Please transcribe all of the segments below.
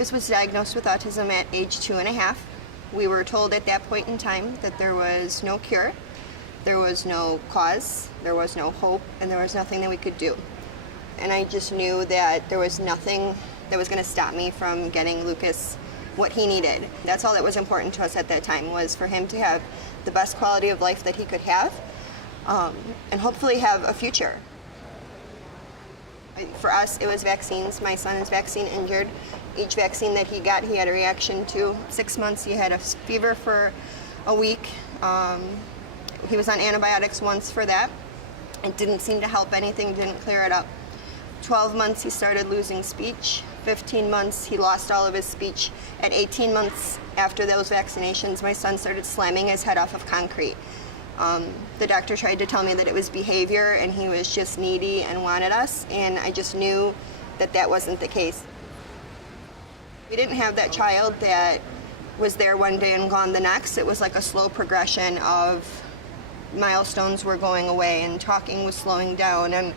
Lucas was diagnosed with autism at age 2.5. We were told at that point in time that there was no cure, there was no cause, there was no hope, and there was nothing that we could do. And I just knew that there was nothing that was going to stop me from getting Lucas what he needed. That's all that was important to us at that time, was for him to have the best quality of life that he could have, and hopefully have a future. For us, it was vaccines. My son is vaccine injured. Each vaccine that he got, he had a reaction to. 6 months, he had a fever for a week. He was on antibiotics once for that. It didn't seem to help anything, didn't clear it up. 12 months, he started losing speech. 15 months, he lost all of his speech. At 18 months after those vaccinations, my son started slamming his head off of concrete. The doctor tried to tell me that it was behavior and he was just needy and wanted us, and I just knew that that wasn't the case. We didn't have that child that was there one day and gone the next. It was like a slow progression of milestones were going away and talking was slowing down and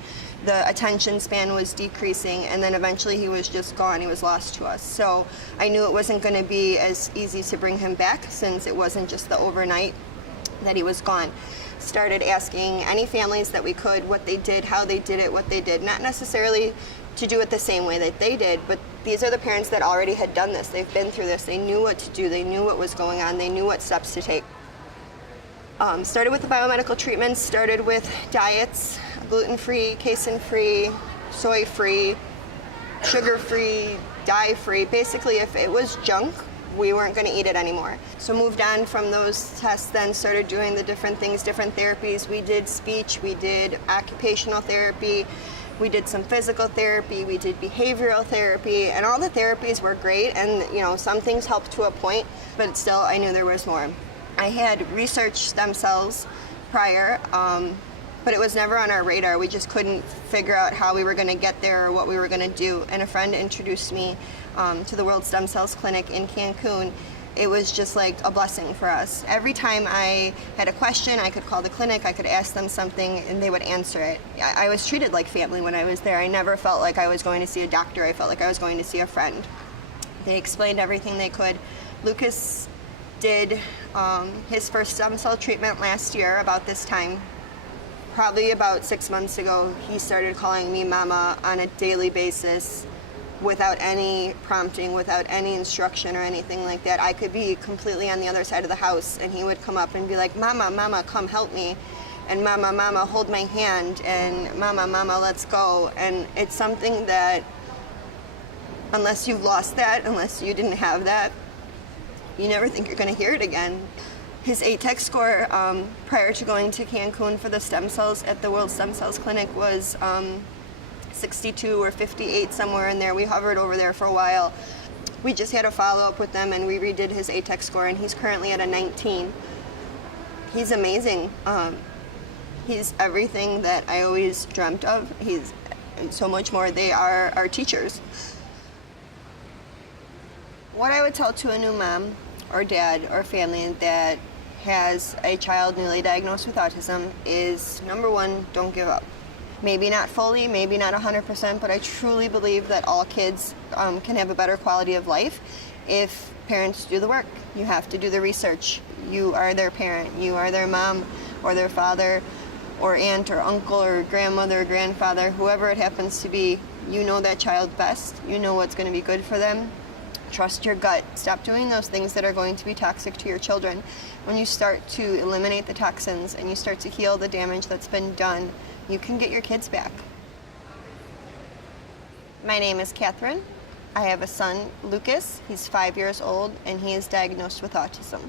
the attention span was decreasing, and then eventually he was just gone. He was lost to us. So I knew it wasn't going to be as easy to bring him back, since it wasn't just the overnight that he was gone. Started asking any families that we could what they did, how they did it, what they did. Not necessarily to do it the same way that they did, but these are the parents that already had done this. They've been through this. They knew what to do. They knew what was going on. They knew what steps to take. Started with the biomedical treatments, started with diets, gluten-free, casein-free, soy-free, sugar-free, dye-free. Basically, if it was junk, we weren't going to eat it anymore. So moved on from those tests, then started doing the different things, different therapies. We did speech, we did occupational therapy, we did some physical therapy, we did behavioral therapy, and all the therapies were great, and some things helped to a point, but still I knew there was more. I had researched stem cells prior, but it was never on our radar. We just couldn't figure out how we were going to get there or what we were going to do. And a friend introduced me to the World Stem Cells Clinic in Cancun. It was just like a blessing for us. Every time I had a question, I could call the clinic, I could ask them something, and they would answer it. I was treated like family when I was there. I never felt like I was going to see a doctor. I felt like I was going to see a friend. They explained everything they could. Lucas did his first stem cell treatment last year about this time. Probably about 6 months ago, he started calling me mama on a daily basis without any prompting, without any instruction or anything like that. I could be completely on the other side of the house and he would come up and be like, mama, mama, come help me. And mama, mama, hold my hand. And mama, mama, let's go. And it's something that, unless you've lost that, unless you didn't have that, you never think you're going to hear it again. His ATEC score prior to going to Cancun for the stem cells at the World Stem Cells Clinic was 62 or 58, somewhere in there. We hovered over there for a while. We just had a follow-up with them and we redid his ATEC score, and he's currently at a 19. He's amazing. He's everything that I always dreamt of. He's so much more. They are our teachers. What I would tell to a new mom or dad or family that has a child newly diagnosed with autism is, number one, don't give up. Maybe not fully, maybe not 100%, but I truly believe that all kids can have a better quality of life if parents do the work. You have to do the research. You are their parent. You are their mom or their father or aunt or uncle or grandmother or grandfather, whoever it happens to be. You know that child best. You know what's going to be good for them. Trust your gut. Stop doing those things that are going to be toxic to your children. When you start to eliminate the toxins and you start to heal the damage that's been done, you can get your kids back. My name is Catherine. I have a son, Lucas. He's 5 years old and he is diagnosed with autism.